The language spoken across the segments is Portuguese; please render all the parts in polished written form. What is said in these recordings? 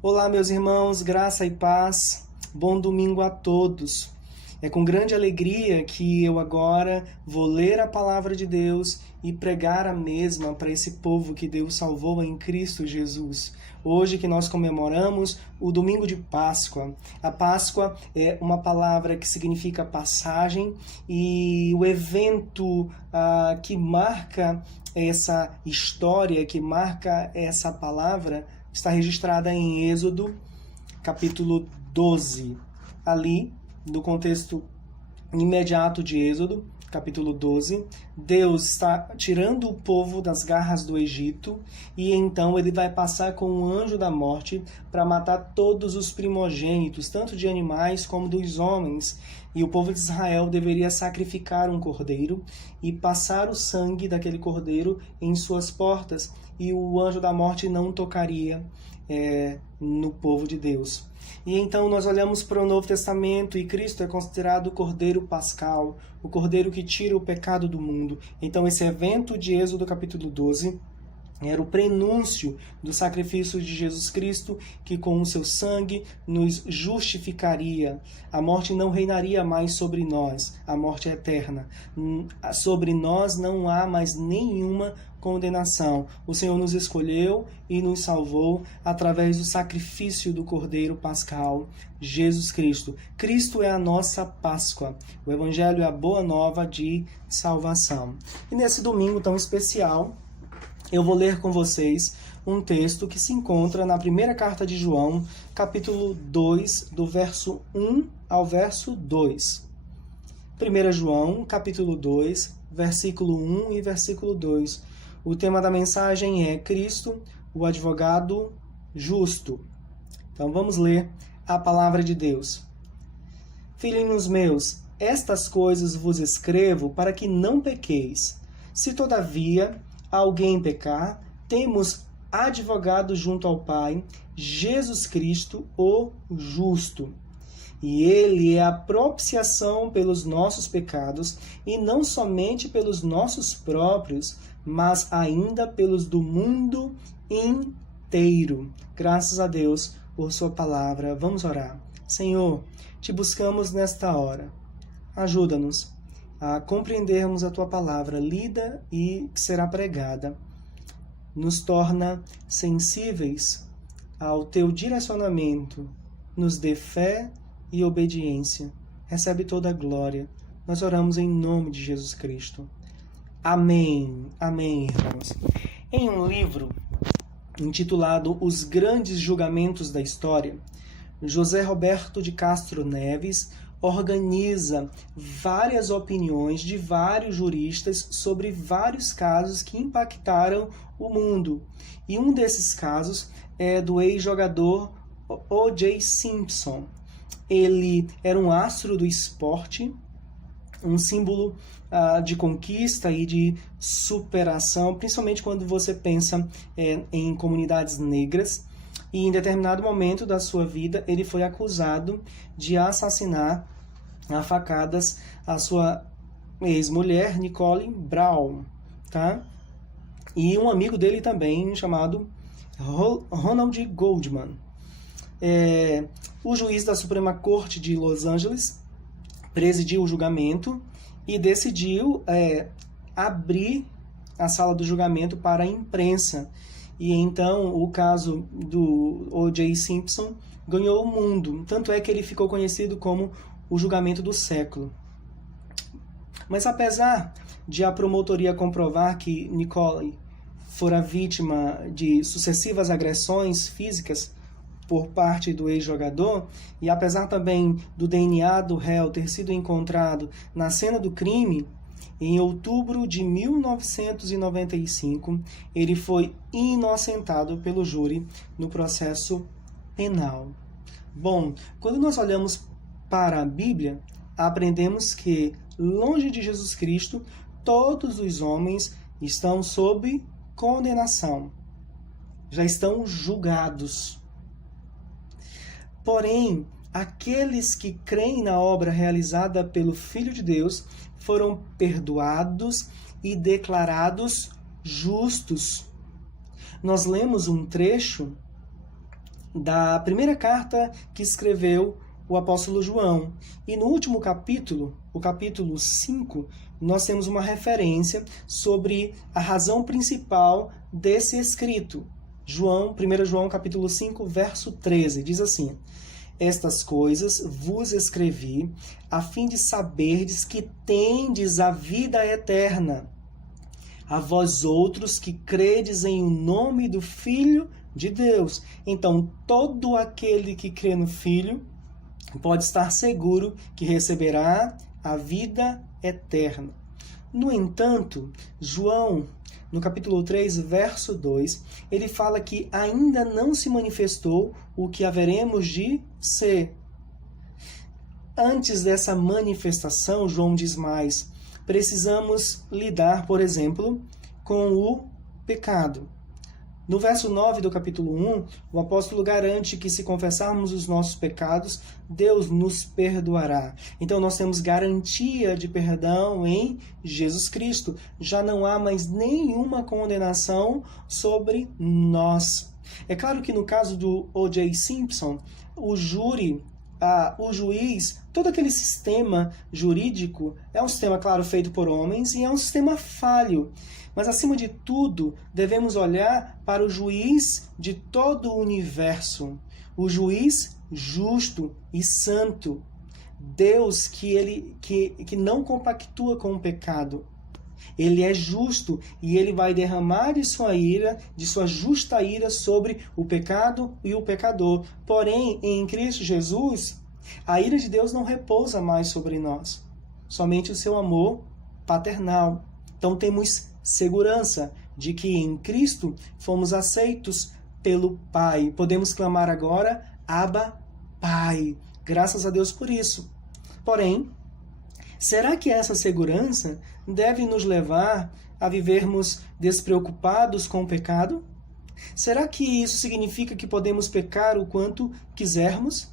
Olá, meus irmãos, graça e paz. Bom domingo a todos. É com grande alegria que eu agora vou ler a palavra de Deus e pregar a mesma para esse povo que Deus salvou em Cristo Jesus. Hoje que nós comemoramos o domingo de Páscoa. A Páscoa é uma palavra que significa passagem e o evento que marca essa história, que marca essa palavra, está registrada em Êxodo, capítulo 12. Ali, no contexto imediato de Êxodo, capítulo 12, Deus está tirando o povo das garras do Egito e então ele vai passar com o anjo da morte para matar todos os primogênitos, tanto de animais como dos homens. E o povo de Israel deveria sacrificar um cordeiro e passar o sangue daquele cordeiro em suas portas, e o anjo da morte não tocaria no povo de Deus. E então nós olhamos para o Novo Testamento e Cristo é considerado o Cordeiro Pascal, o Cordeiro que tira o pecado do mundo. Então esse evento de Êxodo capítulo 12 era o prenúncio do sacrifício de Jesus Cristo, que com o seu sangue nos justificaria. A morte não reinaria mais sobre nós, a morte é eterna. Sobre nós não há mais nenhuma condenação. O Senhor nos escolheu e nos salvou através do sacrifício do Cordeiro Pascal, Jesus Cristo. Cristo é a nossa Páscoa. O Evangelho é a boa nova de salvação. E nesse domingo tão especial, eu vou ler com vocês um texto que se encontra na primeira carta de João, capítulo 2, do verso 1 ao verso 2. 1 João, capítulo 2, versículo 1 e versículo 2. O tema da mensagem é Cristo, o advogado justo. Então vamos ler a palavra de Deus. Filhinhos meus, estas coisas vos escrevo para que não pequeis. Se todavia alguém pecar, temos advogado junto ao Pai, Jesus Cristo, o justo. E ele é a propiciação pelos nossos pecados, e não somente pelos nossos próprios, mas ainda pelos do mundo inteiro. Graças a Deus por sua palavra. Vamos orar. Senhor, te buscamos nesta hora. Ajuda-nos a compreendermos a tua palavra lida e que será pregada. Nos torna sensíveis ao teu direcionamento. Nos dê fé e obediência. Recebe toda a glória. Nós oramos em nome de Jesus Cristo. Amém. Amém, irmãos. Em um livro intitulado Os Grandes Julgamentos da História, José Roberto de Castro Neves organiza várias opiniões de vários juristas sobre vários casos que impactaram o mundo. E um desses casos é do ex-jogador O.J. Simpson. Ele era um astro do esporte, um símbolo de conquista e de superação, principalmente quando você pensa em comunidades negras. E em determinado momento da sua vida, ele foi acusado de assassinar a facadas a sua ex-mulher, Nicole Brown, tá? E um amigo dele também, chamado Ronald Goldman. O juiz da Suprema Corte de Los Angeles presidiu o julgamento e decidiu abrir a sala do julgamento para a imprensa. E então o caso do O.J. Simpson ganhou o mundo. Tanto é que ele ficou conhecido como o julgamento do século. Mas apesar de a promotoria comprovar que Nicole fora vítima de sucessivas agressões físicas por parte do ex-jogador, e apesar também do DNA do réu ter sido encontrado na cena do crime, em outubro de 1995, ele foi inocentado pelo júri no processo penal. Bom, quando nós olhamos para a Bíblia, aprendemos que, longe de Jesus Cristo, todos os homens estão sob condenação. Já estão julgados. Porém, aqueles que creem na obra realizada pelo Filho de Deus foram perdoados e declarados justos. Nós lemos um trecho da primeira carta que escreveu o apóstolo João. E no último capítulo, o capítulo 5, nós temos uma referência sobre a razão principal desse escrito. 1 João capítulo 5, verso 13, diz assim: estas coisas vos escrevi, a fim de saberdes que tendes a vida eterna, a vós outros que credes em o nome do Filho de Deus. Então, todo aquele que crê no Filho pode estar seguro que receberá a vida eterna. No entanto, João, no capítulo 3, verso 2, ele fala que ainda não se manifestou o que haveremos de ser. Antes dessa manifestação, João diz mais, precisamos lidar, por exemplo, com o pecado. No verso 9 do capítulo 1, o apóstolo garante que se confessarmos os nossos pecados, Deus nos perdoará. Então nós temos garantia de perdão em Jesus Cristo. Já não há mais nenhuma condenação sobre nós. É claro que no caso do O.J. Simpson, o júri, o juiz, todo aquele sistema jurídico é um sistema, claro, feito por homens e é um sistema falho. Mas, acima de tudo, devemos olhar para o juiz de todo o universo, o juiz justo e santo, Deus que não compactua com o pecado. Ele é justo e ele vai derramar de sua ira, de sua justa ira sobre o pecado e o pecador. Porém, em Cristo Jesus, a ira de Deus não repousa mais sobre nós, somente o seu amor paternal. Então temos segurança de que em Cristo fomos aceitos pelo Pai. Podemos clamar agora, Abba, Pai. Graças a Deus por isso. Porém, será que essa segurança deve nos levar a vivermos despreocupados com o pecado? Será que isso significa que podemos pecar o quanto quisermos?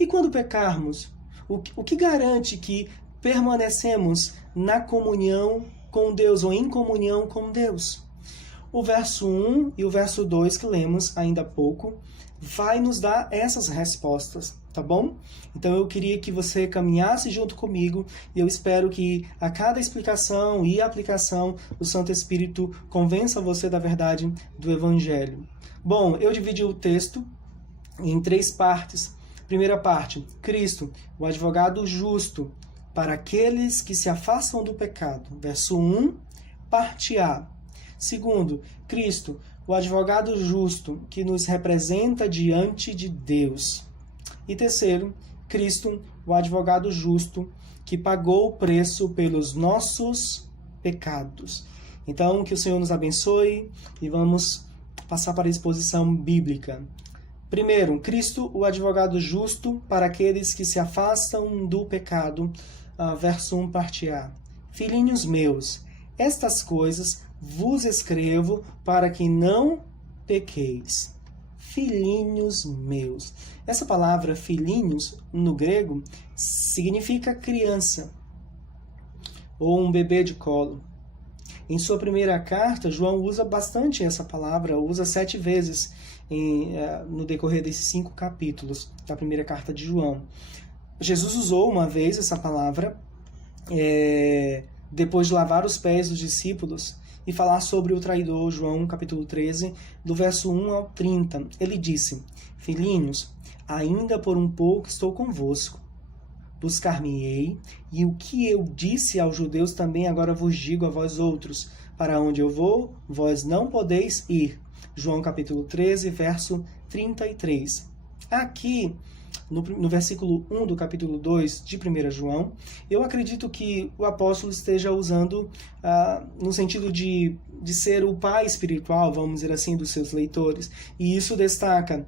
E quando pecarmos, o que garante que permanecemos na comunhão com Deus ou em comunhão com Deus? O verso 1 e o verso 2 que lemos ainda há pouco vai nos dar essas respostas, tá bom? Então eu queria que você caminhasse junto comigo e eu espero que a cada explicação e aplicação o Santo Espírito convença você da verdade do Evangelho. Bom, eu dividi o texto em 3 partes. Primeira parte, Cristo, o advogado justo para aqueles que se afastam do pecado. Verso 1, parte A. Segundo, Cristo, o advogado justo que nos representa diante de Deus. E terceiro, Cristo, o advogado justo que pagou o preço pelos nossos pecados. Então, que o Senhor nos abençoe e vamos passar para a exposição bíblica. Primeiro, Cristo, o advogado justo para aqueles que se afastam do pecado. Verso 1, parte A. Filhinhos meus, estas coisas vos escrevo para que não pequeis. Filhinhos meus. Essa palavra filhinhos, no grego, significa criança ou um bebê de colo. Em sua primeira carta, João usa bastante essa palavra, usa 7 vezes no decorrer desses 5 capítulos da primeira carta de João. Jesus usou uma vez essa palavra depois de lavar os pés dos discípulos e falar sobre o traidor, João capítulo 13, do verso 1 ao 30. Ele disse, filhinhos, ainda por um pouco estou convosco. Buscar-me-ei, e o que eu disse aos judeus também agora vos digo a vós outros. Para onde eu vou, vós não podeis ir. João capítulo 13, verso 33. Aqui, no versículo 1 do capítulo 2 de 1 João, eu acredito que o apóstolo esteja usando no sentido de ser o pai espiritual, vamos dizer assim, dos seus leitores. E isso destaca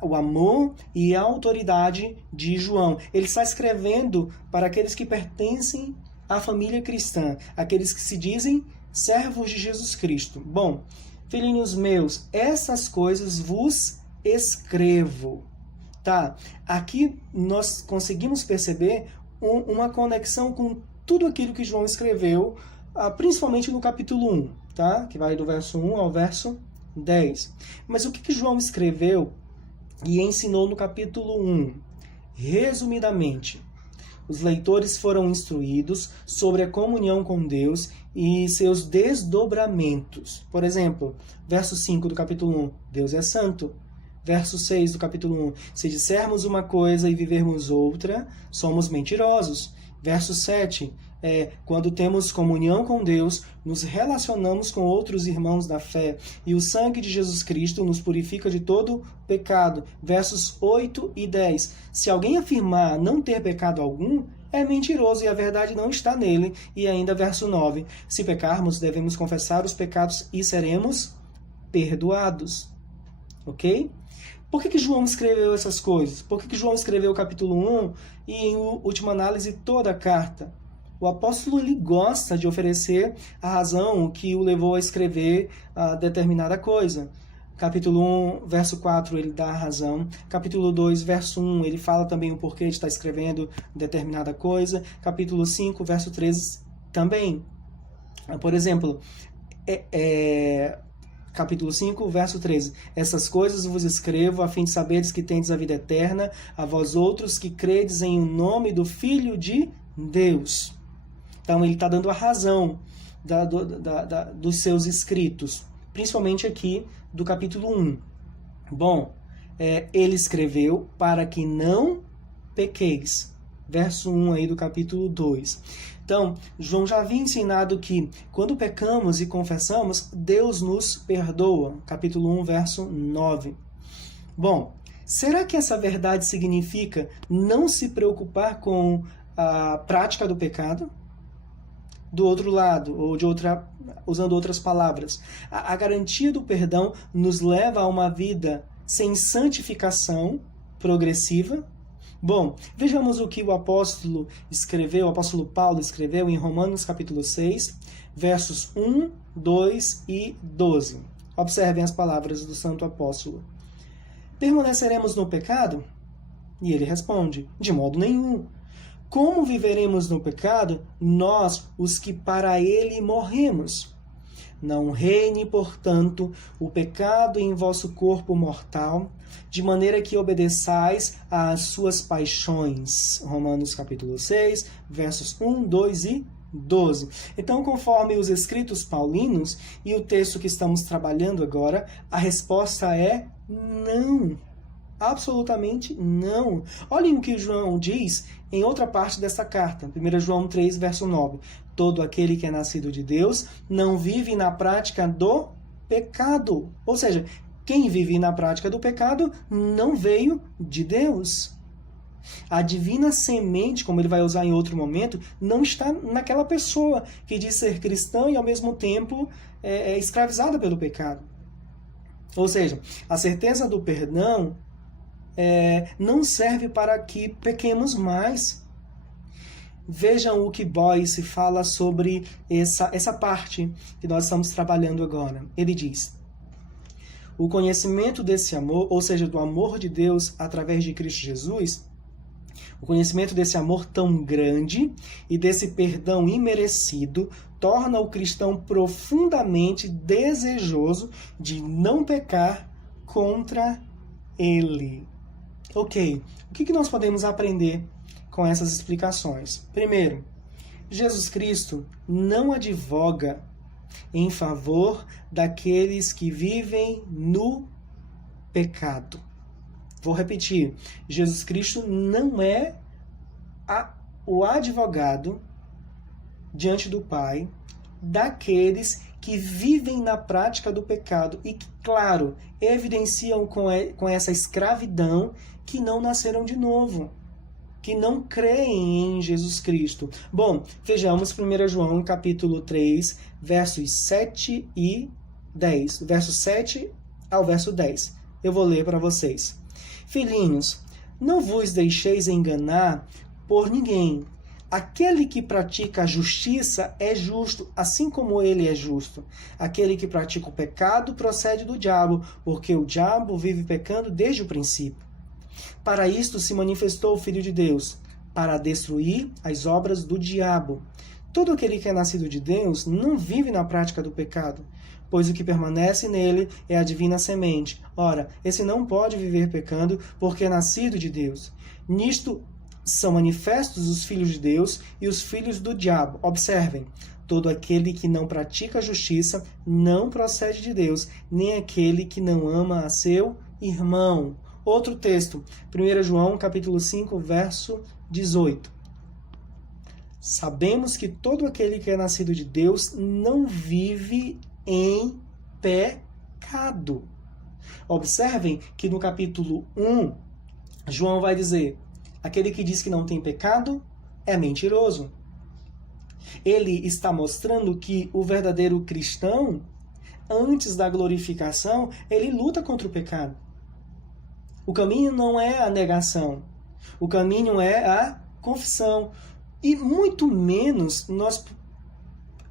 o amor e a autoridade de João. Ele está escrevendo para aqueles que pertencem à família cristã, aqueles que se dizem servos de Jesus Cristo. Bom, filhinhos meus, essas coisas vos escrevo. Tá, aqui nós conseguimos perceber uma conexão com tudo aquilo que João escreveu, principalmente no capítulo 1, tá? Que vai do verso 1 ao verso 10. Mas o que João escreveu e ensinou no capítulo 1? Resumidamente, os leitores foram instruídos sobre a comunhão com Deus e seus desdobramentos. Por exemplo, verso 5 do capítulo 1, Deus é santo. Verso 6 do capítulo 1, se dissermos uma coisa e vivermos outra, somos mentirosos. Verso 7, quando temos comunhão com Deus, nos relacionamos com outros irmãos da fé, e o sangue de Jesus Cristo nos purifica de todo pecado. Versos 8 e 10, se alguém afirmar não ter pecado algum, é mentiroso e a verdade não está nele. E ainda verso 9, se pecarmos, devemos confessar os pecados e seremos perdoados. Ok? Por que João escreveu essas coisas? Por que João escreveu o capítulo 1 e, em última análise, toda a carta? O apóstolo ele gosta de oferecer a razão que o levou a escrever determinada coisa. Capítulo 1, verso 4, ele dá a razão. Capítulo 2, verso 1, ele fala também o porquê de estar escrevendo determinada coisa. Capítulo 5, verso 13, também. Por exemplo, capítulo 5, verso 13. Essas coisas vos escrevo a fim de saberes que tendes a vida eterna, a vós outros que credes em o nome do Filho de Deus. Então, ele está dando a razão dos seus escritos, principalmente aqui do capítulo 1. Bom, ele escreveu para que não pequeis. Verso 1 aí do capítulo 2. Então, João já havia ensinado que quando pecamos e confessamos, Deus nos perdoa. Capítulo 1, verso 9. Bom, será que essa verdade significa não se preocupar com a prática do pecado? Do outro lado, ou usando outras palavras, a garantia do perdão nos leva a uma vida sem santificação progressiva? Bom, vejamos o que o apóstolo Paulo escreveu em Romanos capítulo 6, versos 1, 2 e 12. Observem as palavras do santo apóstolo. Permaneceremos no pecado? E ele responde, de modo nenhum. Como viveremos no pecado, nós, os que para ele morremos? Não reine, portanto, o pecado em vosso corpo mortal, de maneira que obedeçais às suas paixões. Romanos capítulo 6, versos 1, 2 e 12. Então, conforme os escritos paulinos e o texto que estamos trabalhando agora, a resposta é não. Absolutamente não. Olhem o que João diz em outra parte desta carta, 1 João 3, verso 9. Todo aquele que é nascido de Deus não vive na prática do pecado. Ou seja, quem vive na prática do pecado não veio de Deus. A divina semente, como ele vai usar em outro momento, não está naquela pessoa que diz ser cristã e ao mesmo tempo é escravizada pelo pecado. Ou seja, a certeza do perdão não serve para que pequemos mais. Vejam o que Boyce fala sobre essa parte que nós estamos trabalhando agora. Ele diz: o conhecimento desse amor, ou seja, do amor de Deus através de Cristo Jesus, o conhecimento desse amor tão grande e desse perdão imerecido torna o cristão profundamente desejoso de não pecar contra ele. Ok, o que nós podemos aprender com essas explicações? Primeiro, Jesus Cristo não advoga em favor daqueles que vivem no pecado. Vou repetir, Jesus Cristo não é o advogado diante do Pai daqueles que vivem na prática do pecado e que, claro, evidenciam com essa escravidão que não nasceram de novo, que não creem em Jesus Cristo. Bom, vejamos 1 João capítulo 3, versos 7 e 10. Verso 7 ao verso 10. Eu vou ler para vocês. Filhinhos, não vos deixeis enganar por ninguém. Aquele que pratica a justiça é justo, assim como ele é justo. Aquele que pratica o pecado procede do diabo, porque o diabo vive pecando desde o princípio. Para isto se manifestou o Filho de Deus, para destruir as obras do diabo. Todo aquele que é nascido de Deus não vive na prática do pecado, pois o que permanece nele é a divina semente. Ora, esse não pode viver pecando, porque é nascido de Deus. Nisto são manifestos os filhos de Deus e os filhos do diabo. Observem, todo aquele que não pratica a justiça não procede de Deus, nem aquele que não ama a seu irmão. Outro texto, 1 João capítulo 5, verso 18. Sabemos que todo aquele que é nascido de Deus não vive em pecado. Observem que no capítulo 1, João vai dizer: aquele que diz que não tem pecado é mentiroso. Ele está mostrando que o verdadeiro cristão, antes da glorificação, ele luta contra o pecado. O caminho não é a negação. O caminho é a confissão. E muito menos nós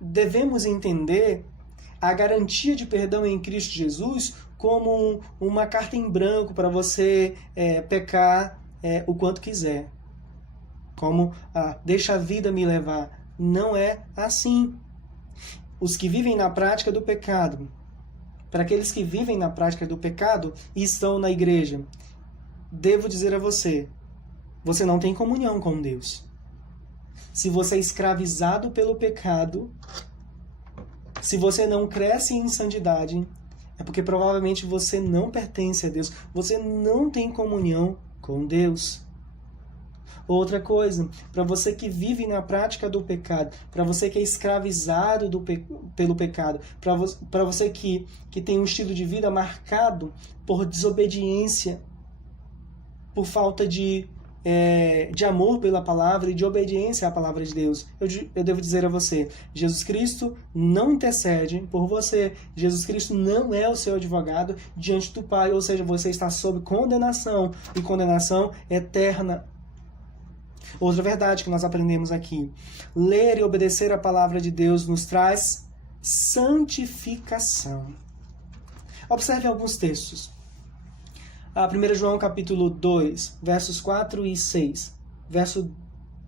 devemos entender a garantia de perdão em Cristo Jesus como uma carta em branco para você pecar o quanto quiser. Como deixa a vida me levar. Não é assim. Os que vivem na prática do pecado, para aqueles que vivem na prática do pecado e estão na igreja, devo dizer a você, você não tem comunhão com Deus. Se você é escravizado pelo pecado, se você não cresce em santidade, é porque provavelmente você não pertence a Deus. Você não tem comunhão com Deus. Outra coisa, para você que vive na prática do pecado, para você que é escravizado pelo pecado, para você que tem um estilo de vida marcado por desobediência, por falta de amor pela palavra e de obediência à palavra de Deus, eu devo dizer a você, Jesus Cristo não intercede por você. Jesus Cristo não é o seu advogado diante do Pai, ou seja, você está sob condenação, e condenação eterna. Outra verdade que nós aprendemos aqui: ler e obedecer a palavra de Deus nos traz santificação. Observe alguns textos. 1 João capítulo 2, versos 4 e 6. Verso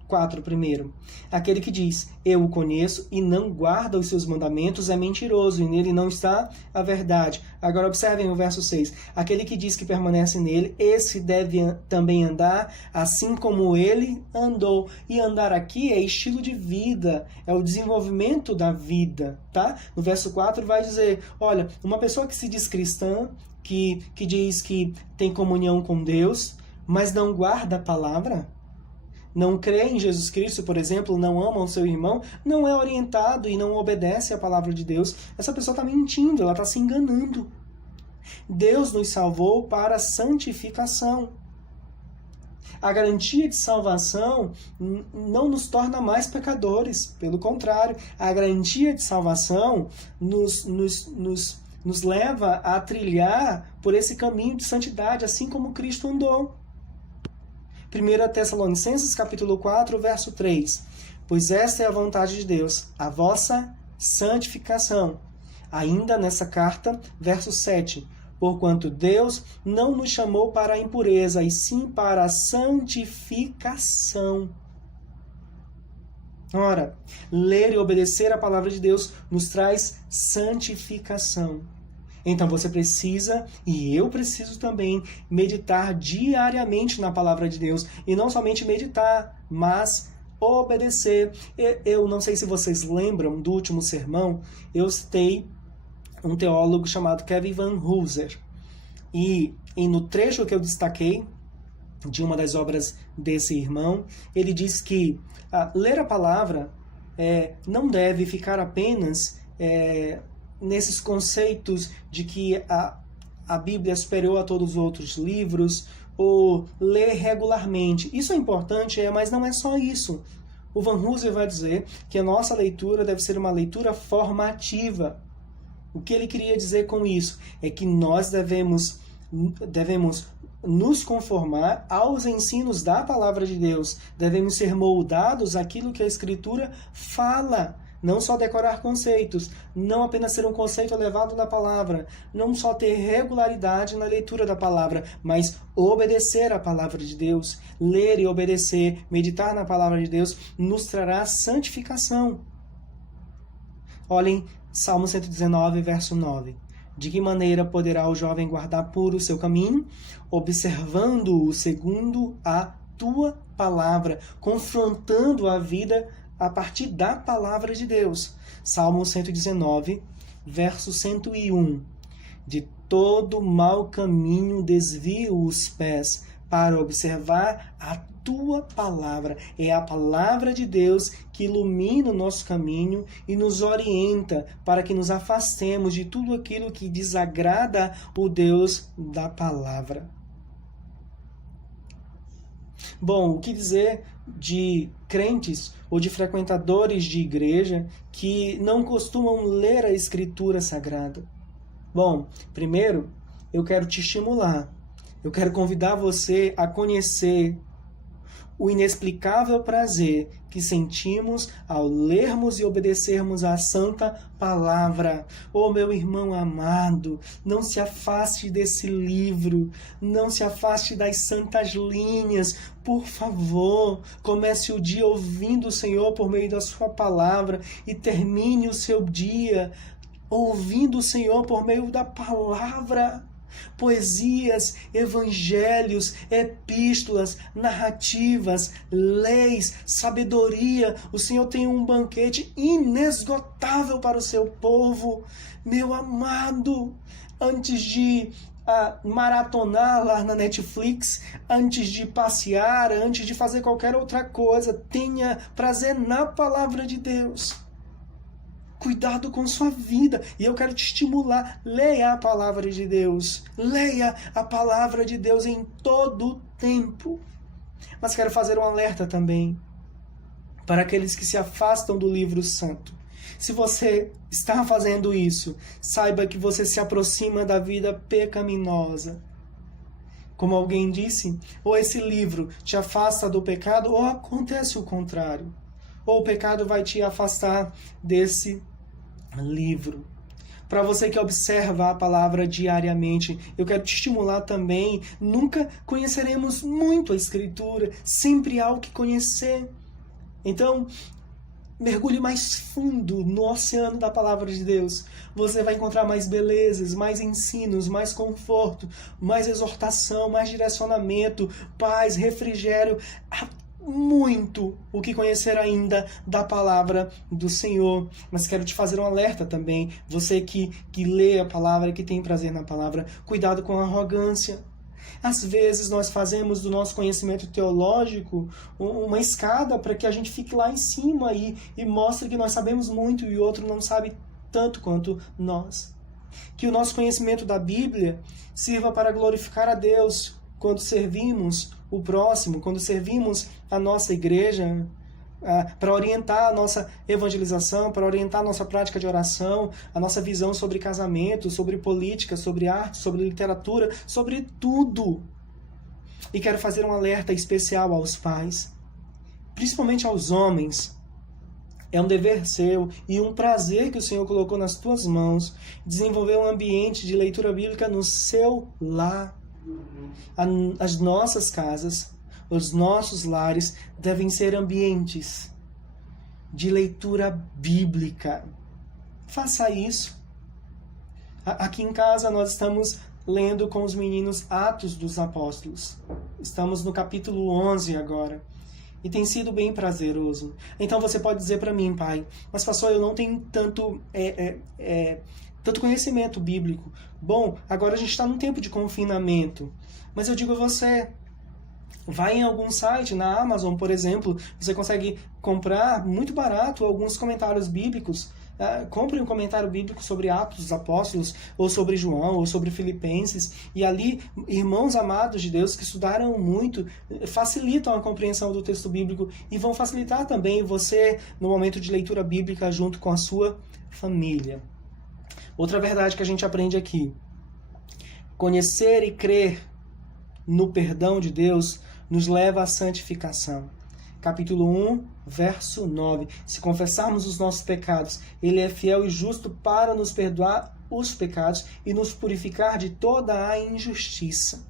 4 primeiro. Aquele que diz, eu o conheço, e não guarda os seus mandamentos, é mentiroso, e nele não está a verdade. Agora observem o verso 6. Aquele que diz que permanece nele, esse deve também andar assim como ele andou. E andar aqui é estilo de vida, é o desenvolvimento da vida, tá? No verso 4 vai dizer, olha, uma pessoa que se diz cristã, que diz que tem comunhão com Deus, mas não guarda a palavra, não crê em Jesus Cristo, por exemplo, não ama o seu irmão, não é orientado e não obedece à palavra de Deus, essa pessoa está mentindo, ela está se enganando. Deus nos salvou para a santificação. A garantia de salvação não nos torna mais pecadores, pelo contrário, a garantia de salvação nos leva a trilhar por esse caminho de santidade, assim como Cristo andou. 1 Tessalonicenses capítulo 4, verso 3. Pois esta é a vontade de Deus, a vossa santificação. Ainda nessa carta, verso 7. Porquanto Deus não nos chamou para a impureza, e sim para a santificação. Ora, ler e obedecer a palavra de Deus nos traz santificação. Então você precisa, e eu preciso também, meditar diariamente na palavra de Deus. E não somente meditar, mas obedecer. Eu não sei se vocês lembram do último sermão, eu citei um teólogo chamado Kevin Van Hooser. E no trecho que eu destaquei, de uma das obras desse irmão, ele diz que ler a palavra não deve ficar apenas nesses conceitos de que a Bíblia é superior a todos os outros livros, ou ler regularmente. Isso é importante, mas não é só isso. O Van Hooser vai dizer que a nossa leitura deve ser uma leitura formativa. O que ele queria dizer com isso é que nós devemos nos conformar aos ensinos da palavra de Deus. Devemos ser moldados àquilo que a Escritura fala. Não só decorar conceitos, não apenas ser um conceito elevado da palavra, não só ter regularidade na leitura da palavra, mas obedecer à palavra de Deus. Ler e obedecer, meditar na palavra de Deus, nos trará santificação. Olhem Salmo 119, verso 9. De que maneira poderá o jovem guardar puro o seu caminho? Observando-o segundo a tua palavra, confrontando a vida a partir da palavra de Deus. Salmo 119, verso 101. De todo mau caminho desvio os pés para observar a tua palavra. É a palavra de Deus que ilumina o nosso caminho e nos orienta para que nos afastemos de tudo aquilo que desagrada o Deus da palavra. Bom, o que dizer de crentes ou de frequentadores de igreja que não costumam ler a Escritura Sagrada? Bom, primeiro, eu quero te estimular. Eu quero convidar você a conhecer o inexplicável prazer que sentimos ao lermos e obedecermos à santa palavra. Oh, meu irmão amado, não se afaste desse livro, não se afaste das santas linhas. Por favor, comece o dia ouvindo o Senhor por meio da sua palavra e termine o seu dia ouvindo o Senhor por meio da palavra. Poesias, evangelhos, epístolas, narrativas, leis, sabedoria. O Senhor tem um banquete inesgotável para o seu povo. Meu amado, antes de maratonar lá na Netflix, antes de passear, antes de fazer qualquer outra coisa, tenha prazer na palavra de Deus. Cuidado com sua vida. E eu quero te estimular. Leia a palavra de Deus. Leia a palavra de Deus em todo o tempo. Mas quero fazer um alerta também para aqueles que se afastam do livro santo. Se você está fazendo isso, saiba que você se aproxima da vida pecaminosa. Como alguém disse, ou esse livro te afasta do pecado, ou acontece o contrário. Ou o pecado vai te afastar desse livro. Para você que observa a palavra diariamente, eu quero te estimular também. Nunca conheceremos muito a Escritura, sempre há o que conhecer. Então, mergulhe mais fundo no oceano da palavra de Deus. Você vai encontrar mais belezas, mais ensinos, mais conforto, mais exortação, mais direcionamento, paz, refrigério. Muito o que conhecer ainda da palavra do Senhor. Mas quero te fazer um alerta também. Você que lê a palavra, que tem prazer na palavra, cuidado com a arrogância. Às vezes nós fazemos do nosso conhecimento teológico uma escada para que a gente fique lá em cima e mostre que nós sabemos muito e o outro não sabe tanto quanto nós. Que o nosso conhecimento da Bíblia sirva para glorificar a Deus quando servimos o próximo, quando servimos a nossa igreja, para orientar a nossa evangelização, para orientar a nossa prática de oração, a nossa visão sobre casamento, sobre política, sobre arte, sobre literatura, sobre tudo. E quero fazer um alerta especial aos pais, principalmente aos homens. É um dever seu e um prazer que o Senhor colocou nas tuas mãos desenvolver um ambiente de leitura bíblica no seu lar. As nossas casas, os nossos lares devem ser ambientes de leitura bíblica. Faça isso. Aqui em casa nós estamos lendo com os meninos Atos dos Apóstolos. Estamos no capítulo 11 agora. E tem sido bem prazeroso. Então você pode dizer para mim, pai, mas pastor, eu não tenho tanto conhecimento bíblico. Bom, agora a gente está num tempo de confinamento. Mas eu digo a você, vai em algum site, na Amazon, por exemplo, você consegue comprar muito barato alguns comentários bíblicos. Compre um comentário bíblico sobre Atos dos Apóstolos, ou sobre João, ou sobre Filipenses. E ali, irmãos amados de Deus que estudaram muito, facilitam a compreensão do texto bíblico e vão facilitar também você no momento de leitura bíblica junto com a sua família. Outra verdade que a gente aprende aqui: conhecer e crer no perdão de Deus nos leva à santificação. capítulo 1, verso 9. Se confessarmos os nossos pecados, Ele é fiel e justo para nos perdoar os pecados e nos purificar de toda a injustiça.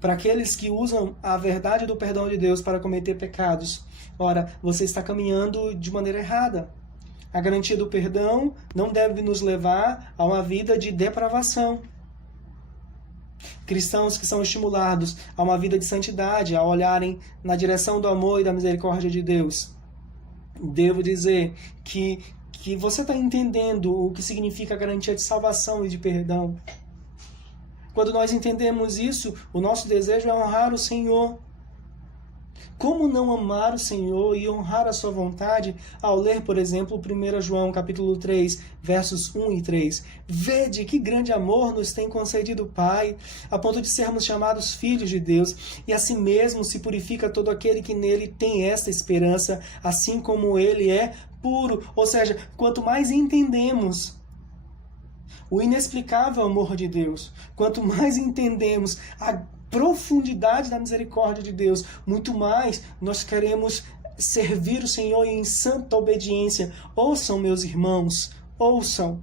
Para aqueles que usam a verdade do perdão de Deus para cometer pecados, ora, você está caminhando de maneira errada. A garantia do perdão não deve nos levar a uma vida de depravação. Cristãos que são estimulados a uma vida de santidade, a olharem na direção do amor e da misericórdia de Deus. Devo dizer que você está entendendo o que significa a garantia de salvação e de perdão. Quando nós entendemos isso, o nosso desejo é honrar o Senhor. Como não amar o Senhor e honrar a sua vontade ao ler, por exemplo, 1 João capítulo 3, versos 1 e 3. Vede que grande amor nos tem concedido o Pai, a ponto de sermos chamados filhos de Deus, e assim mesmo se purifica todo aquele que nele tem esta esperança, assim como ele é puro. Ou seja, quanto mais entendemos o inexplicável amor de Deus, quanto mais entendemos a profundidade da misericórdia de Deus, muito mais nós queremos servir o Senhor em santa obediência. Ouçam, meus irmãos, ouçam.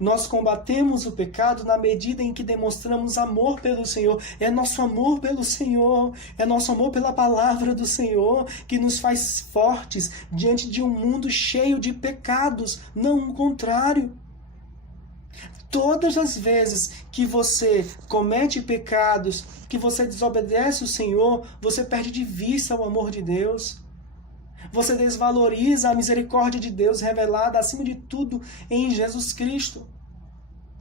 Nós combatemos o pecado na medida em que demonstramos amor pelo Senhor. É nosso amor pelo Senhor, é nosso amor pela palavra do Senhor que nos faz fortes diante de um mundo cheio de pecados, não o contrário. Todas as vezes que você comete pecados, que você desobedece o Senhor, você perde de vista o amor de Deus. Você desvaloriza a misericórdia de Deus revelada acima de tudo em Jesus Cristo.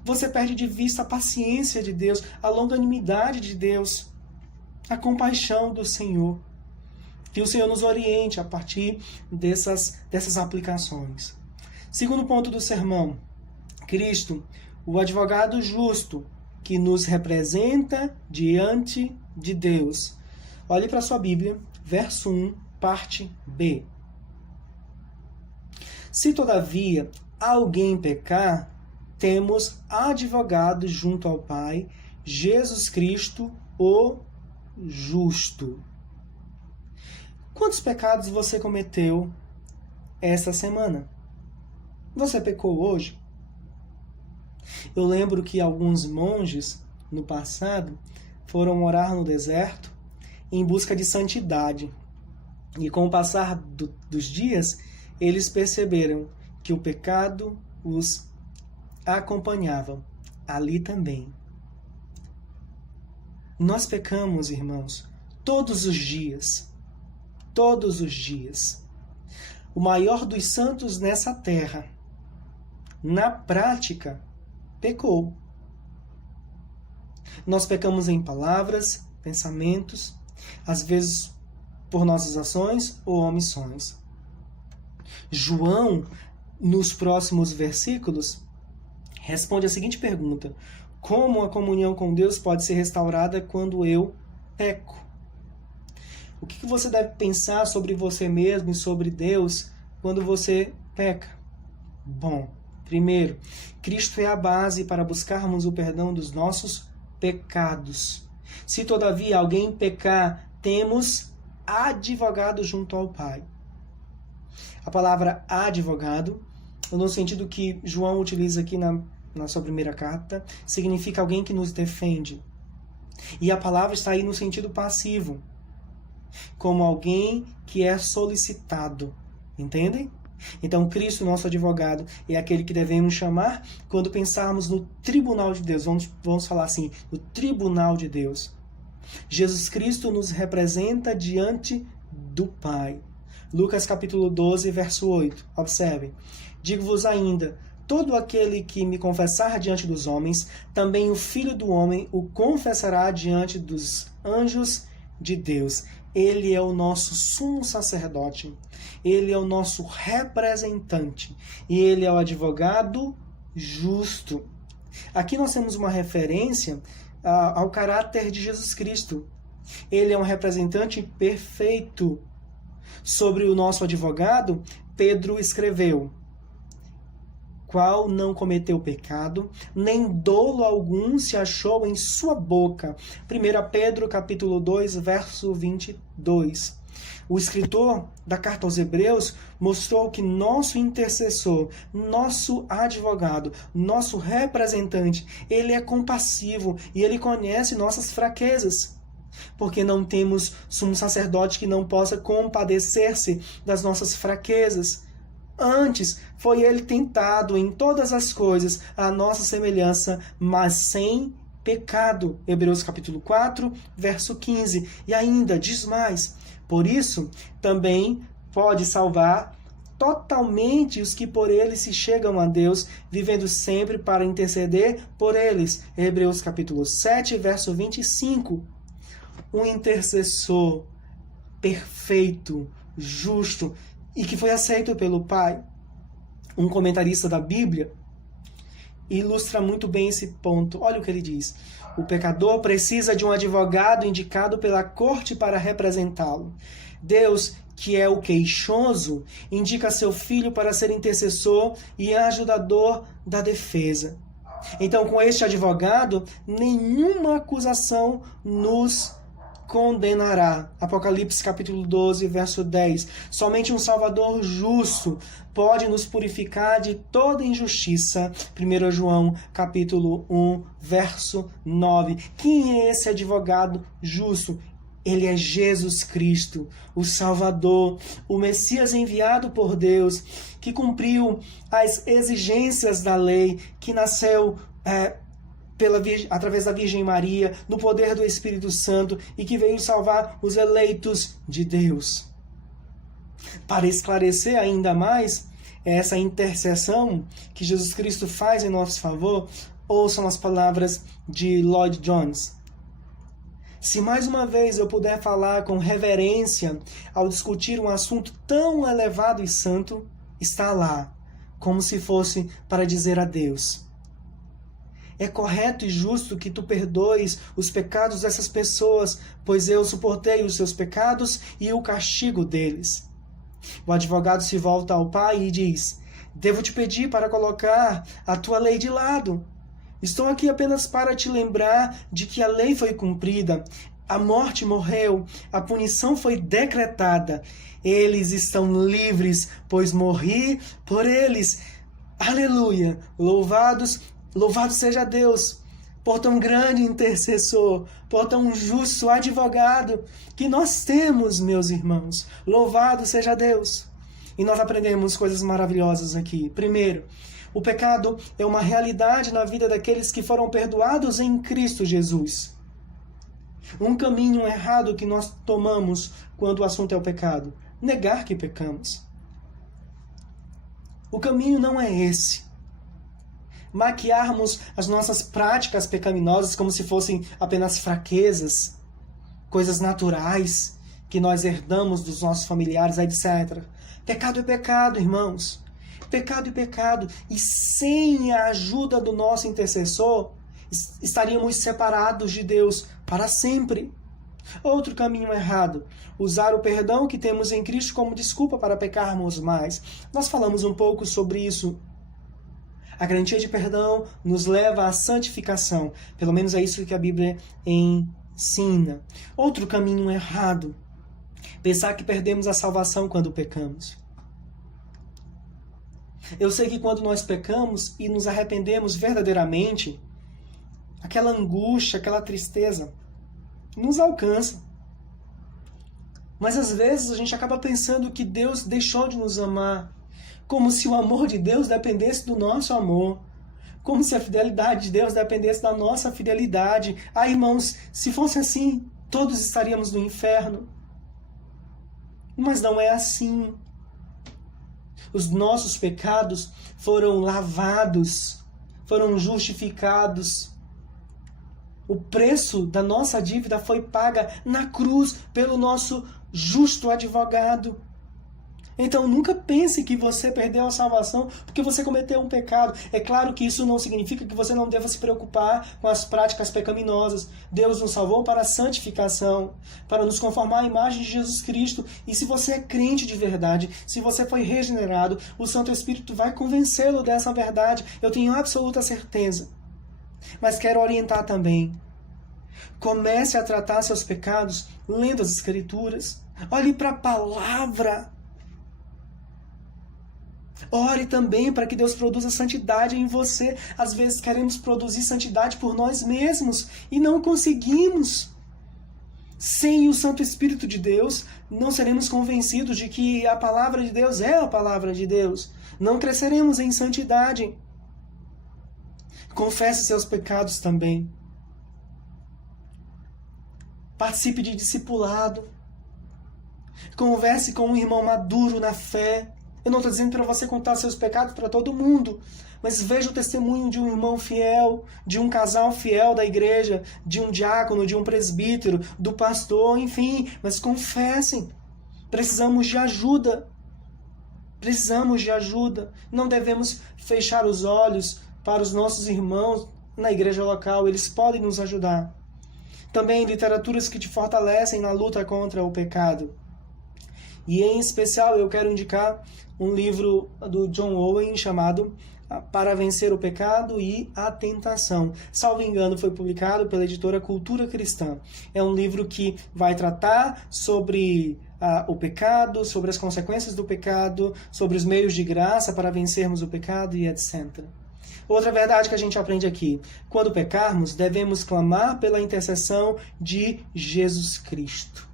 Você perde de vista a paciência de Deus, a longanimidade de Deus, a compaixão do Senhor. Que o Senhor nos oriente a partir dessas aplicações. Segundo ponto do sermão, Cristo, o advogado justo que nos representa diante de Deus. Olhe para a sua Bíblia, verso 1, parte B. Se todavia alguém pecar, temos advogado junto ao Pai, Jesus Cristo, o justo. Quantos pecados você cometeu esta semana? Você pecou hoje? Eu lembro que alguns monges, no passado, foram orar no deserto em busca de santidade. E com o passar dos dias, eles perceberam que o pecado os acompanhava ali também. Nós pecamos, irmãos, todos os dias. Todos os dias. O maior dos santos nessa terra, na prática, pecou. Nós pecamos em palavras, pensamentos, às vezes por nossas ações ou omissões. João, nos próximos versículos, responde a seguinte pergunta: como a comunhão com Deus pode ser restaurada quando eu peco? O que você deve pensar sobre você mesmo e sobre Deus quando você peca? Bom, primeiro, Cristo é a base para buscarmos o perdão dos nossos pecados. Se todavia alguém pecar, temos advogado junto ao Pai. A palavra advogado, no sentido que João utiliza aqui na sua primeira carta, significa alguém que nos defende. E a palavra está aí no sentido passivo, como alguém que é solicitado. Entendem? Então, Cristo, nosso advogado, é aquele que devemos chamar quando pensarmos no tribunal de Deus. Vamos falar assim, no tribunal de Deus. Jesus Cristo nos representa diante do Pai. Lucas capítulo 12, verso 8. Observe. Digo-vos ainda, todo aquele que me confessar diante dos homens, também o Filho do Homem o confessará diante dos anjos de Deus. Ele é o nosso sumo sacerdote. Ele é o nosso representante. E ele é o advogado justo. Aqui nós temos uma referência ao caráter de Jesus Cristo. Ele é um representante perfeito. Sobre o nosso advogado, Pedro escreveu: qual não cometeu pecado, nem dolo algum se achou em sua boca. 1 Pedro capítulo 2, verso 22. O escritor da carta aos Hebreus mostrou que nosso intercessor, nosso advogado, nosso representante, ele é compassivo e ele conhece nossas fraquezas. Porque não temos sumo sacerdote que não possa compadecer-se das nossas fraquezas. Antes, foi ele tentado em todas as coisas, à nossa semelhança, mas sem pecado. Hebreus capítulo 4, verso 15. E ainda diz mais: por isso, também pode salvar totalmente os que por ele se chegam a Deus, vivendo sempre para interceder por eles. Hebreus capítulo 7, verso 25. Um intercessor perfeito, justo e que foi aceito pelo Pai. Um comentarista da Bíblia ilustra muito bem esse ponto. Olha o que ele diz: o pecador precisa de um advogado indicado pela corte para representá-lo. Deus, que é o queixoso, indica seu filho para ser intercessor e ajudador da defesa. Então, com este advogado, nenhuma acusação nos condenará. Apocalipse capítulo 12, verso 10. Somente um Salvador justo pode nos purificar de toda injustiça. 1 João capítulo 1, verso 9. Quem é esse advogado justo? Ele é Jesus Cristo, o Salvador, o Messias enviado por Deus, que cumpriu as exigências da lei, que nasceu através da Virgem Maria, no poder do Espírito Santo, e que veio salvar os eleitos de Deus. Para esclarecer ainda mais essa intercessão que Jesus Cristo faz em nosso favor, ouçam as palavras de Lloyd Jones. Se mais uma vez eu puder falar com reverência ao discutir um assunto tão elevado e santo, está lá, como se fosse para dizer a Deus: é correto e justo que tu perdoes os pecados dessas pessoas, pois eu suportei os seus pecados e o castigo deles. O advogado se volta ao Pai e diz: devo te pedir para colocar a tua lei de lado. Estou aqui apenas para te lembrar de que a lei foi cumprida, a morte morreu, a punição foi decretada. Eles estão livres, pois morri por eles. Aleluia! Louvado seja Deus por tão grande intercessor, por tão justo advogado que nós temos, meus irmãos. Louvado seja Deus! E nós aprendemos coisas maravilhosas aqui. Primeiro, o pecado é uma realidade na vida daqueles que foram perdoados em Cristo Jesus. Um caminho errado que nós tomamos quando o assunto é o pecado: negar que pecamos. O caminho não é esse. Maquiarmos as nossas práticas pecaminosas como se fossem apenas fraquezas, coisas naturais que nós herdamos dos nossos familiares, etc. Pecado é pecado, irmãos. Pecado é pecado. E sem a ajuda do nosso intercessor, estaríamos separados de Deus para sempre. Outro caminho errado: usar o perdão que temos em Cristo como desculpa para pecarmos mais. Nós falamos um pouco sobre isso. A garantia de perdão nos leva à santificação. Pelo menos é isso que a Bíblia ensina. Outro caminho errado: pensar que perdemos a salvação quando pecamos. Eu sei que quando nós pecamos e nos arrependemos verdadeiramente, aquela angústia, aquela tristeza nos alcança. Mas às vezes a gente acaba pensando que Deus deixou de nos amar, como se o amor de Deus dependesse do nosso amor, como se a fidelidade de Deus dependesse da nossa fidelidade. Ah, irmãos, se fosse assim, todos estaríamos no inferno. Mas não é assim. Os nossos pecados foram lavados, foram justificados. O preço da nossa dívida foi paga na cruz pelo nosso justo advogado. Então nunca pense que você perdeu a salvação porque você cometeu um pecado. É claro que isso não significa que você não deva se preocupar com as práticas pecaminosas. Deus nos salvou para a santificação, para nos conformar à imagem de Jesus Cristo. E se você é crente de verdade, se você foi regenerado, o Santo Espírito vai convencê-lo dessa verdade. Eu tenho absoluta certeza. Mas quero orientar também. Comece a tratar seus pecados lendo as Escrituras. Olhe para a palavra. Ore também para que Deus produza santidade em você. Às vezes queremos produzir santidade por nós mesmos e não conseguimos. Sem o Santo Espírito de Deus, não seremos convencidos de que a palavra de Deus é a palavra de Deus. Não cresceremos em santidade. Confesse seus pecados também. Participe de discipulado. Converse com um irmão maduro na fé. Eu não estou dizendo para você contar seus pecados para todo mundo, mas veja o testemunho de um irmão fiel, de um casal fiel da igreja, de um diácono, de um presbítero, do pastor, enfim, mas confessem. Precisamos de ajuda. Precisamos de ajuda. Não devemos fechar os olhos para os nossos irmãos na igreja local. Eles podem nos ajudar. Também literaturas que te fortalecem na luta contra o pecado. E em especial eu quero indicar um livro do John Owen chamado Para Vencer o Pecado e a Tentação. Salvo engano, foi publicado pela editora Cultura Cristã. É um livro que vai tratar sobre o pecado, sobre as consequências do pecado, sobre os meios de graça para vencermos o pecado e etc. Outra verdade que a gente aprende aqui: quando pecarmos, devemos clamar pela intercessão de Jesus Cristo.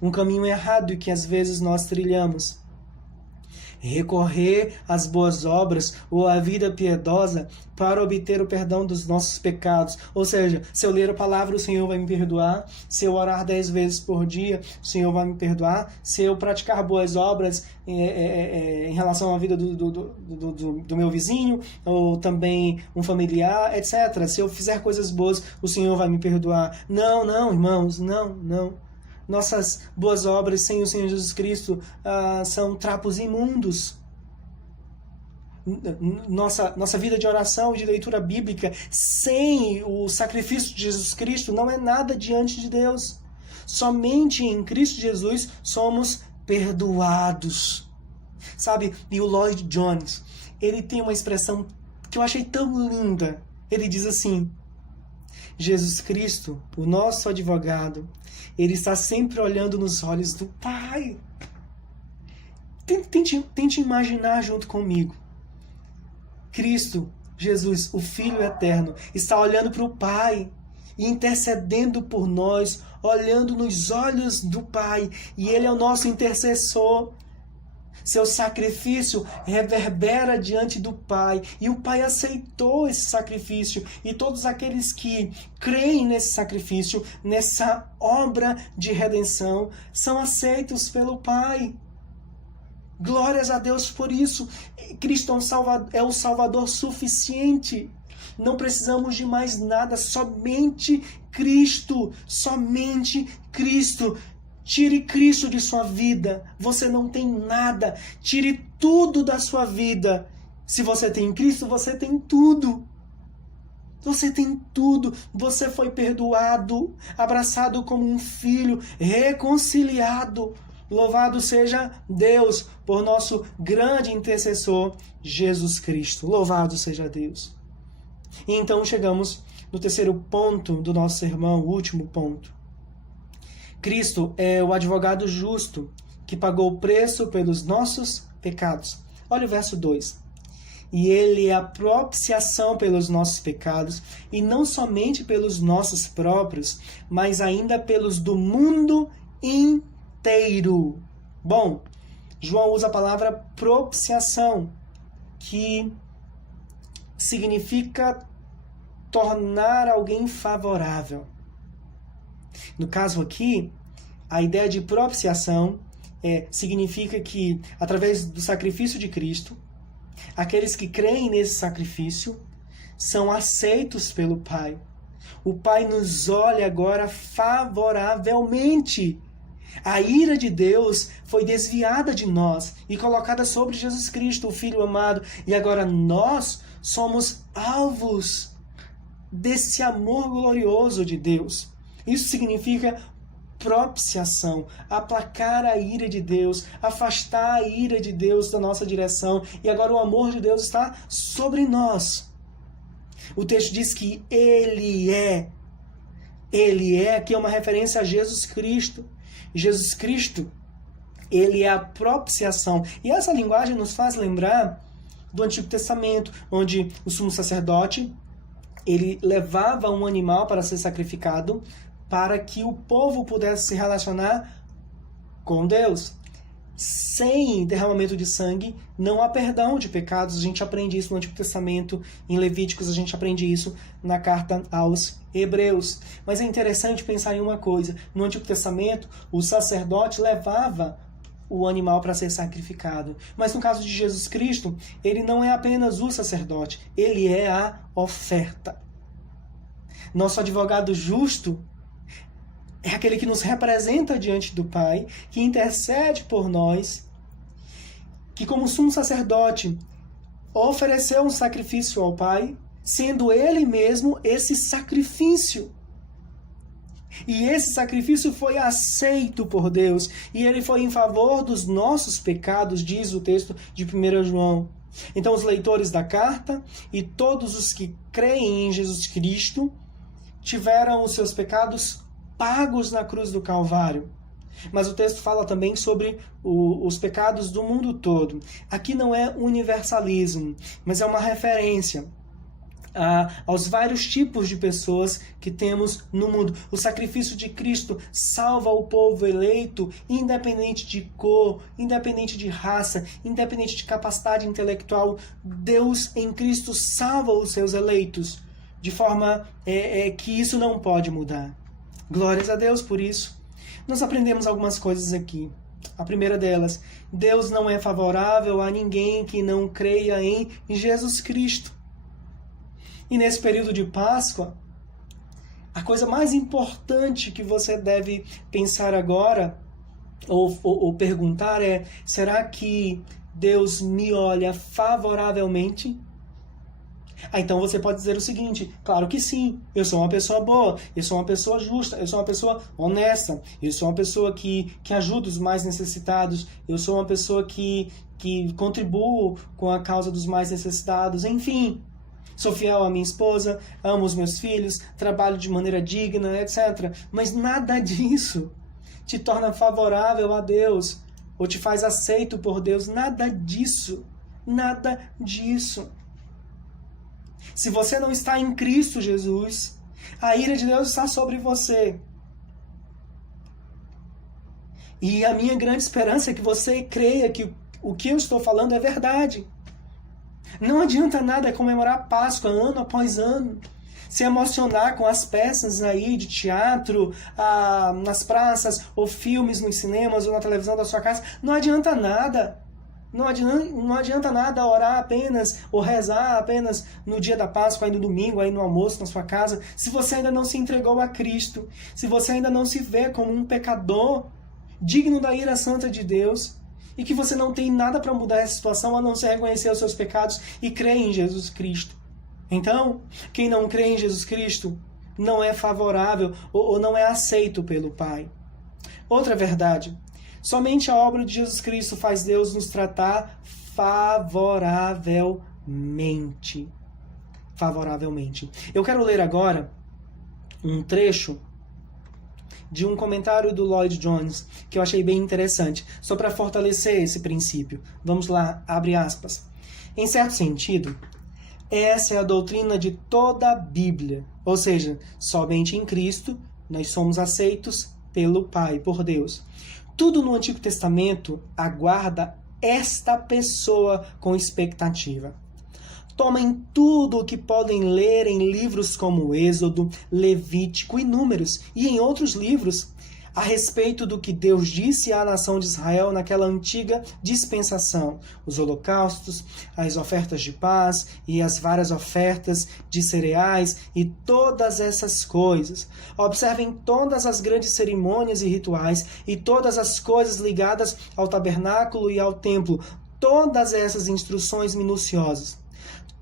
Um caminho errado que às vezes nós trilhamos. Recorrer às boas obras ou à vida piedosa para obter o perdão dos nossos pecados. Ou seja, se eu ler a palavra, o Senhor vai me perdoar. Se eu orar 10 vezes por dia, o Senhor vai me perdoar. Se eu praticar boas obras em relação à vida do meu vizinho, ou também um familiar, etc. Se eu fizer coisas boas, o Senhor vai me perdoar. Não, irmãos, não. Nossas boas obras sem o Senhor Jesus Cristo são trapos imundos. Nossa vida de oração e de leitura bíblica sem o sacrifício de Jesus Cristo não é nada diante de Deus. Somente em Cristo Jesus somos perdoados. Sabe? E o Lloyd Jones, ele tem uma expressão que eu achei tão linda. Ele diz assim: Jesus Cristo, o nosso advogado, ele está sempre olhando nos olhos do Pai. Tente imaginar junto comigo. Cristo, Jesus, o Filho eterno, está olhando para o Pai e intercedendo por nós, olhando nos olhos do Pai. E Ele é o nosso intercessor. Seu sacrifício reverbera diante do Pai. E o Pai aceitou esse sacrifício. E todos aqueles que creem nesse sacrifício, nessa obra de redenção, são aceitos pelo Pai. Glórias a Deus por isso. Cristo é o Salvador suficiente. Não precisamos de mais nada. Somente Cristo. Somente Cristo. Tire Cristo de sua vida. Você não tem nada. Tire tudo da sua vida. Se você tem Cristo, você tem tudo. Você tem tudo. Você foi perdoado, abraçado como um filho, reconciliado. Louvado seja Deus por nosso grande intercessor, Jesus Cristo. Louvado seja Deus. E então chegamos no terceiro ponto do nosso sermão, o último ponto. Cristo é o advogado justo que pagou o preço pelos nossos pecados. Olha o verso 2. E ele é a propiciação pelos nossos pecados, e não somente pelos nossos próprios, mas ainda pelos do mundo inteiro. Bom, João usa a palavra propiciação, que significa tornar alguém favorável. No caso aqui, a ideia de propiciação significa que, através do sacrifício de Cristo, aqueles que creem nesse sacrifício são aceitos pelo Pai. O Pai nos olha agora favoravelmente. A ira de Deus foi desviada de nós e colocada sobre Jesus Cristo, o Filho amado. E agora nós somos alvos desse amor glorioso de Deus. Isso significa propiciação, aplacar a ira de Deus, afastar a ira de Deus da nossa direção. E agora o amor de Deus está sobre nós. O texto diz que Ele é Ele é, aqui é uma referência a Jesus Cristo. Jesus Cristo, ele é a propiciação. E essa linguagem nos faz lembrar do Antigo Testamento, onde o sumo sacerdote, ele levava um animal para ser sacrificado para que o povo pudesse se relacionar com Deus. Sem derramamento de sangue, não há perdão de pecados. A gente aprende isso no Antigo Testamento, em Levíticos, a gente aprende isso na carta aos Hebreus. Mas é interessante pensar em uma coisa. No Antigo Testamento, o sacerdote levava o animal para ser sacrificado. Mas no caso de Jesus Cristo, ele não é apenas o sacerdote, ele é a oferta. Nosso advogado justo é aquele que nos representa diante do Pai, que intercede por nós, que como sumo sacerdote ofereceu um sacrifício ao Pai, sendo ele mesmo esse sacrifício. E esse sacrifício foi aceito por Deus, e ele foi em favor dos nossos pecados, diz o texto de 1 João. Então os leitores da carta e todos os que creem em Jesus Cristo tiveram os seus pecados pagos na cruz do Calvário. Mas o texto fala também sobre os pecados do mundo todo. Aqui não é universalismo, mas é uma referência aos vários tipos de pessoas que temos no mundo. O sacrifício de Cristo salva o povo eleito, independente de cor, independente de raça, independente de capacidade intelectual. Deus em Cristo salva os seus eleitos, de forma que isso não pode mudar. Glórias a Deus por isso. Nós aprendemos algumas coisas aqui. A primeira delas, Deus não é favorável a ninguém que não creia em Jesus Cristo. E nesse período de Páscoa, a coisa mais importante que você deve pensar agora, ou perguntar é, será que Deus me olha favoravelmente? Então você pode dizer o seguinte, claro que sim, eu sou uma pessoa boa, eu sou uma pessoa justa, eu sou uma pessoa honesta, eu sou uma pessoa que ajuda os mais necessitados, eu sou uma pessoa que contribuo com a causa dos mais necessitados, enfim. Sou fiel à minha esposa, amo os meus filhos, trabalho de maneira digna, etc. Mas nada disso te torna favorável a Deus ou te faz aceito por Deus. Nada disso. Nada disso. Se você não está em Cristo Jesus, a ira de Deus está sobre você. E a minha grande esperança é que você creia que o que eu estou falando é verdade. Não adianta nada comemorar Páscoa ano após ano, se emocionar com as peças aí de teatro, nas praças, ou filmes nos cinemas, ou na televisão da sua casa. Não adianta nada. Não adianta nada orar apenas, ou rezar apenas no dia da Páscoa, aí no domingo, aí no almoço na sua casa, se você ainda não se entregou a Cristo, se você ainda não se vê como um pecador digno da ira santa de Deus, e que você não tem nada para mudar essa situação a não ser reconhecer os seus pecados e crer em Jesus Cristo. Então, quem não crê em Jesus Cristo não é favorável ou não é aceito pelo Pai. Outra verdade, somente a obra de Jesus Cristo faz Deus nos tratar favoravelmente. Favoravelmente. Eu quero ler agora um trecho de um comentário do Lloyd Jones, que eu achei bem interessante, só para fortalecer esse princípio. Vamos lá, abre aspas. Em certo sentido, essa é a doutrina de toda a Bíblia, ou seja, somente em Cristo nós somos aceitos pelo Pai, por Deus. Tudo no Antigo Testamento aguarda esta pessoa com expectativa. Tomem tudo o que podem ler em livros como Êxodo, Levítico e Números, e em outros livros, a respeito do que Deus disse à nação de Israel naquela antiga dispensação, os holocaustos, as ofertas de paz e as várias ofertas de cereais e todas essas coisas. Observem todas as grandes cerimônias e rituais e todas as coisas ligadas ao tabernáculo e ao templo, todas essas instruções minuciosas.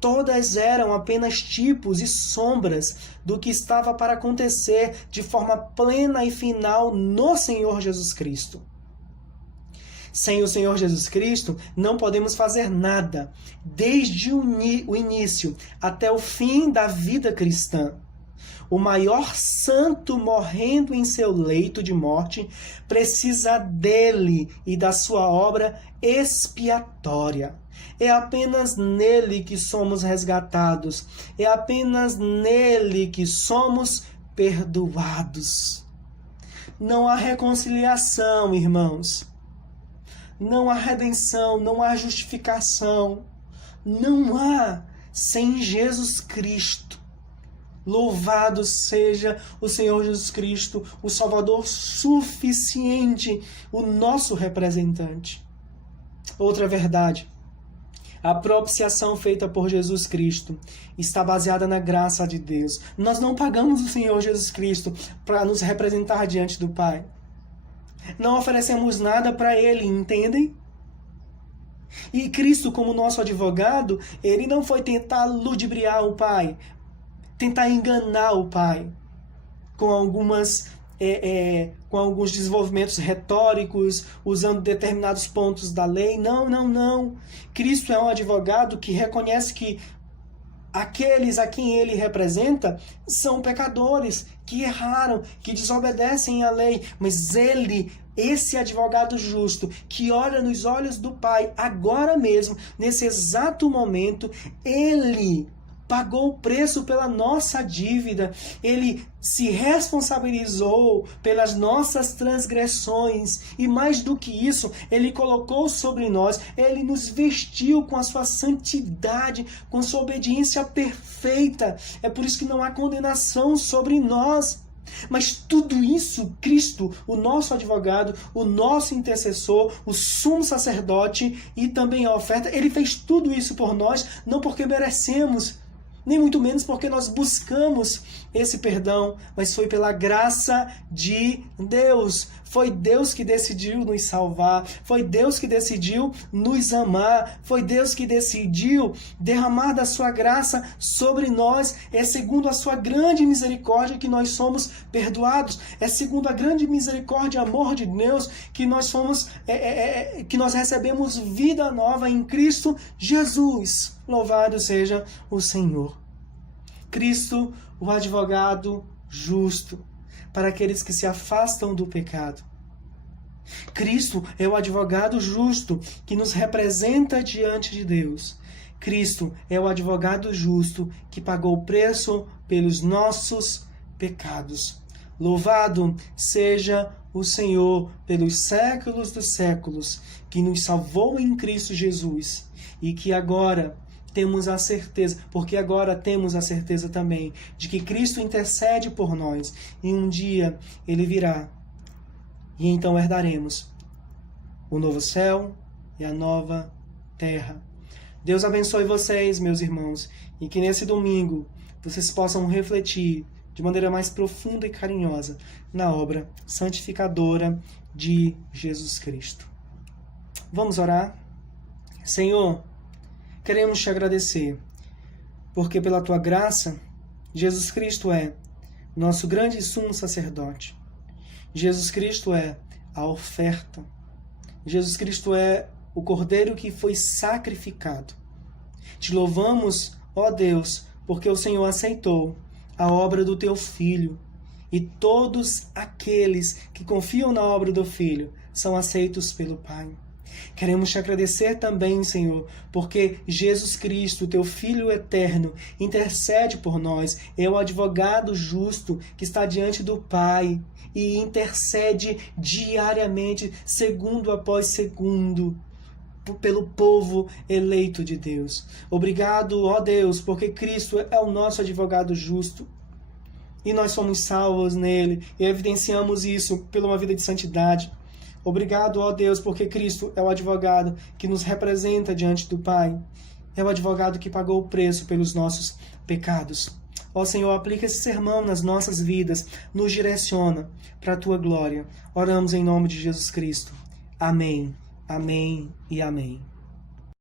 Todas eram apenas tipos e sombras do que estava para acontecer de forma plena e final no Senhor Jesus Cristo. Sem o Senhor Jesus Cristo, não podemos fazer nada, desde o início até o fim da vida cristã. o maior santo morrendo em seu leito de morte, precisa dele e da sua obra expiatória. É apenas nele que somos resgatados. É apenas nele que somos perdoados. Não há reconciliação, irmãos. Não há redenção, não há justificação. Não há sem Jesus Cristo. Louvado seja o Senhor Jesus Cristo, o Salvador suficiente, o nosso representante. Outra verdade. A propiciação feita por Jesus Cristo está baseada na graça de Deus. Nós não pagamos o Senhor Jesus Cristo para nos representar diante do Pai. Não oferecemos nada para Ele, entendem? E Cristo, como nosso advogado, Ele não foi tentar ludibriar o Pai, tentar enganar o Pai com alguns desenvolvimentos retóricos, usando determinados pontos da lei. Não. Cristo é um advogado que reconhece que aqueles a quem ele representa são pecadores, que erraram, que desobedecem à lei. Mas ele, esse advogado justo, que olha nos olhos do Pai agora mesmo, nesse exato momento, ele pagou o preço pela nossa dívida. Ele se responsabilizou pelas nossas transgressões. E mais do que isso, Ele colocou sobre nós, Ele nos vestiu com a sua santidade, com sua obediência perfeita. É por isso que não há condenação sobre nós. Mas tudo isso, Cristo, o nosso advogado, o nosso intercessor, o sumo sacerdote e também a oferta, Ele fez tudo isso por nós, não porque merecemos, nem muito menos porque nós buscamos esse perdão, mas foi pela graça de Deus. Foi Deus que decidiu nos salvar, foi Deus que decidiu nos amar, foi Deus que decidiu derramar da sua graça sobre nós. É segundo a sua grande misericórdia que nós somos perdoados. É segundo a grande misericórdia e amor de Deus que nós que nós recebemos vida nova em Cristo Jesus. Louvado seja o Senhor. Cristo, o advogado justo para aqueles que se afastam do pecado. Cristo é o advogado justo que nos representa diante de Deus. Cristo é o advogado justo que pagou o preço pelos nossos pecados. Louvado seja o Senhor pelos séculos dos séculos, que nos salvou em Cristo Jesus e que agora temos a certeza, porque agora temos a certeza também de que Cristo intercede por nós e um dia Ele virá e então herdaremos o novo céu e a nova terra. Deus abençoe vocês, meus irmãos, e que nesse domingo vocês possam refletir de maneira mais profunda e carinhosa na obra santificadora de Jesus Cristo. Vamos orar? Senhor, queremos te agradecer, porque pela tua graça, Jesus Cristo é nosso grande sumo sacerdote. Jesus Cristo é a oferta. Jesus Cristo é o Cordeiro que foi sacrificado. Te louvamos, ó Deus, porque o Senhor aceitou a obra do teu Filho. E todos aqueles que confiam na obra do Filho são aceitos pelo Pai. Queremos te agradecer também, Senhor, porque Jesus Cristo, teu Filho eterno, intercede por nós. É o advogado justo que está diante do Pai e intercede diariamente, segundo após segundo, pelo povo eleito de Deus. Obrigado, ó Deus, porque Cristo é o nosso advogado justo. E nós somos salvos nele e evidenciamos isso pela uma vida de santidade. Obrigado, ó Deus, porque Cristo é o advogado que nos representa diante do Pai. É o advogado que pagou o preço pelos nossos pecados. Ó Senhor, aplica esse sermão nas nossas vidas, nos direciona para a tua glória. Oramos em nome de Jesus Cristo. Amém, amém e amém.